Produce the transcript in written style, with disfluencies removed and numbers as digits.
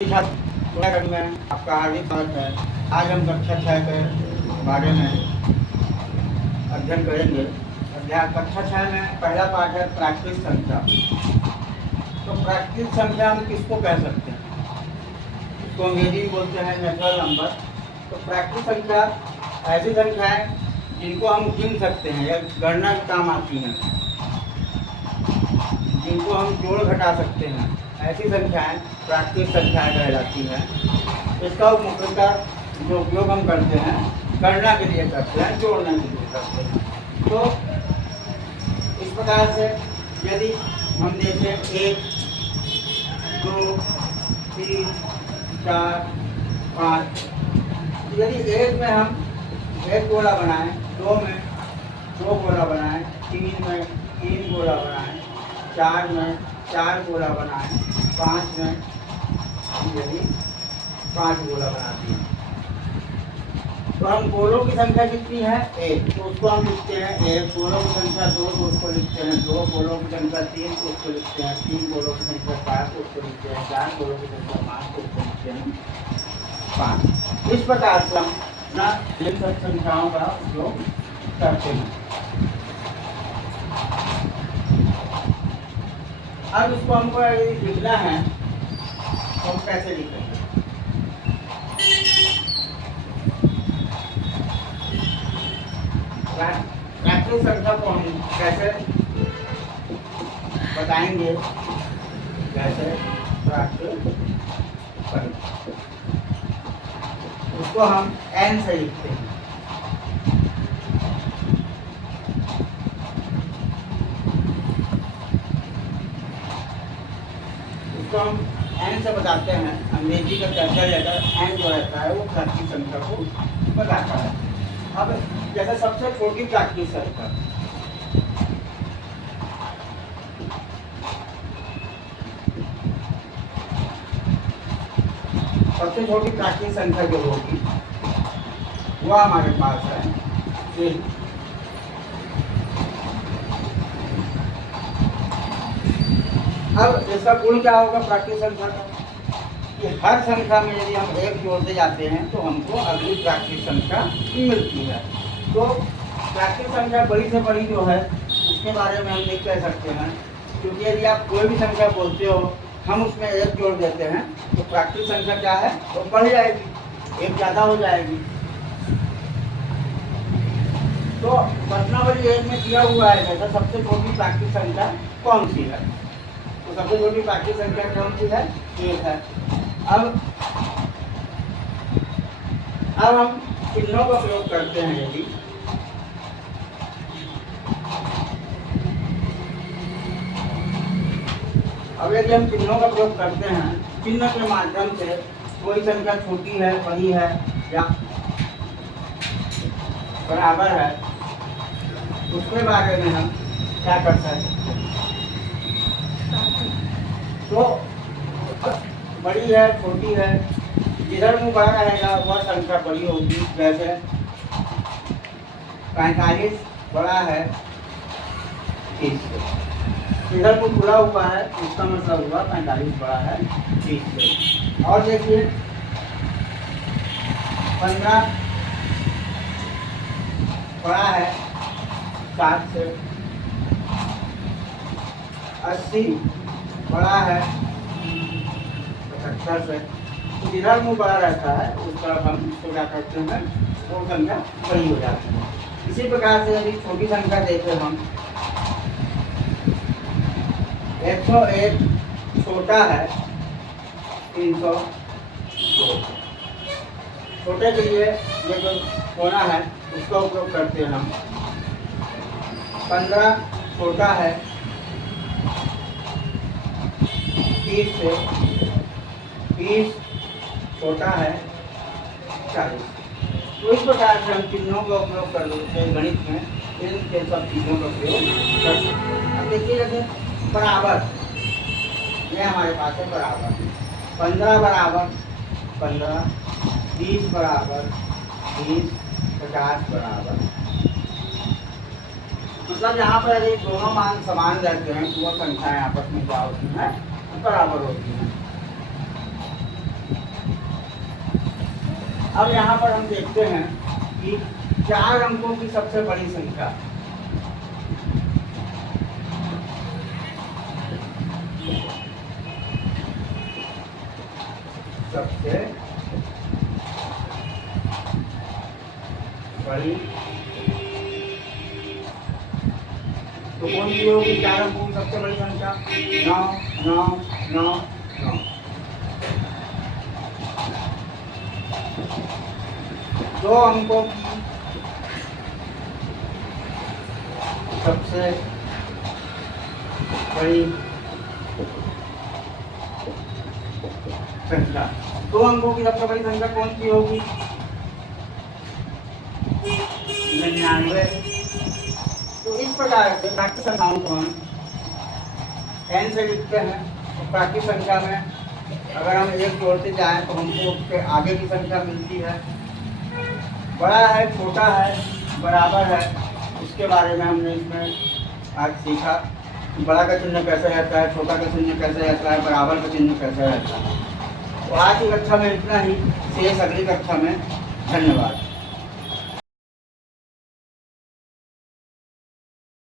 छात्र में आपका हार्दिक स्वागत है। आज हम कक्षा 6 के बारे में अध्ययन करेंगे। कक्षा 6 में पहला पाठ है प्राकृतिक संख्या। तो प्राकृतिक संख्या हम किसको कह सकते हैं? इसको अंग्रेजी में बोलते हैं नेचुरल नंबर। तो प्राकृतिक संख्या ऐसी संख्या है जिनको हम गिन सकते हैं या गणना के काम आती हैं, जिनको हम जोड़ घटा सकते हैं, ऐसी संख्याएं प्राकृतिक संख्याएं कहलाती हैं। इसका मुख्यतः जो उपयोग हम करते हैं गणना के लिए करते हैं, जोड़ने के लिए करते हैं। तो इस प्रकार से यदि हम देखें 1, 2, 3, 4, 5, यदि 1 में हम 1 गोला बनाएं, 2 में 2 गोला बनाएं, 3 में 3 गोला बनाएं, 4 में 4 गोला बनाएं, 5 में यदि 5 गोला बनाती हैं। तो हम गोलों की संख्या कितनी है? 1, तो उसको हम लिखते हैं 1। गोलों की संख्या 2, तो उसको लिखते हैं 2। गोलों की संख्या 3, तो उसको लिखते हैं 3। गोलों की संख्या 4, तो उसको लिखते हैं 4। गोलों की संख्या 5, तो उसको लिखते हैं 5। इस प्रकार से हम ना इन सब संख्याओं का उपयोग करते हैं। अब इसको हमको यदि लिखना है तो हम कैसे लिखेंगे? प्राकृतिक संख्या को हम कैसे बताएंगे? कैसे प्राकृतिक संख्या, उसको हम n से लिखते हैं। उसको हम n से बताते हैं। अंग्रेजी का कैपिटल लेटर n जो रहता है वो प्राकृतिक संख्या को बताता है। अब जैसे सबसे छोटी प्राकृतिक संख्या, सबसे छोटी प्राकृतिक संख्या जो होगी वो हमारे पास है 3। अब इसका गुण क्या होगा प्राकृतिक संख्या का? कि हर संख्या में यदि हम 1 जोड़ते जाते हैं तो हमको अगली प्राकृतिक संख्या मिलती है। तो प्राकृतिक संख्या बड़ी से बड़ी जो है उसके बारे में हम नहीं कह सकते हैं, क्योंकि यदि आप कोई भी संख्या बोलते हो, हम उसमें 1 जोड़ देते हैं तो प्राकृतिक संख्या क्या है तो बढ़ जाएगी, 1 ज़्यादा हो जाएगी। तो प्रश्नावली 1 में दिया हुआ है जैसा सबसे छोटी प्राकृतिक संख्या कौन सी है, तो सबसे छोटी प्राकृतिक संख्या कौन सी है? 1 है। अब हम चिन्हों का प्रयोग करते हैं। यदि हम चिन्हों का प्रयोग करते हैं, चिन्ह के माध्यम से कोई संख्या छोटी है, बड़ी है या बराबर है, उसके बारे में हम क्या कर सकते हैं? तो बड़ी है, छोटी है, जिधर मुँह बड़ा रहेगा वह संख्या बड़ी होगी। जैसे 45 बड़ा है 30 से, इधर मुँह खुला हुआ है उसका मतलब हुआ 45 बड़ा है 30 से। और देखिए 15 बड़ा है 7 से, 80 बड़ा है 75 से। तो जिधर मुँह बड़ा रहता है उस तरफ हम इसको क्या करते हैं, वो संख्या बड़ी हो जाती है। इसी प्रकार से यदि छोटी संख्या देते हम 101 छोटा है 302। छोटे के लिए ये जो कोना है उसका उपयोग करते हैं हम। 15 छोटा है 30 से, 20 छोटा है 40। तो इस प्रकार से हम चिन्हों का उपयोग कर लेते हैं गणित में, इन सब चीज़ों का प्रयोग कर सकते हैं। अब देखिए जैसे बराबर, ये हमारे पास है बराबर। 15 बराबर 15, 20 बराबर 20, 50 बराबर। मतलब यहाँ पर यदि दोनों मान समान रहते हैं तो वह संख्याएं आपस में क्या होती हैं, बराबर होती हैं। अब यहाँ पर हम देखते हैं कि 4 अंकों की सबसे बड़ी संख्या। सबसे बड़ी तो कौन सी होगी? 4 अंकों की सबसे बड़ी संख्या 9 9 9 9। दो अंकों की सबसे बड़ी संख्या, 2 अंकों की सबसे बड़ी संख्या कौन सी होगी? 99। तो इस प्रकार से प्राकृतिक संख्याओं को हम n से लिखते हैं। तो प्राकृतिक संख्या में अगर हम 1 जोड़ते जाएं तो हमको उसके आगे की संख्या मिलती है। बड़ा है, छोटा है, बराबर है, उसके बारे में हमने इसमें आज सीखा कि बड़ा का चिन्ह कैसे रहता है, छोटा का चिन्ह कैसे रहता है, बराबर का चिन्ह कैसे रहता है। तो आज की कक्षा में इतना ही, शेष अगली कक्षा में। धन्यवाद।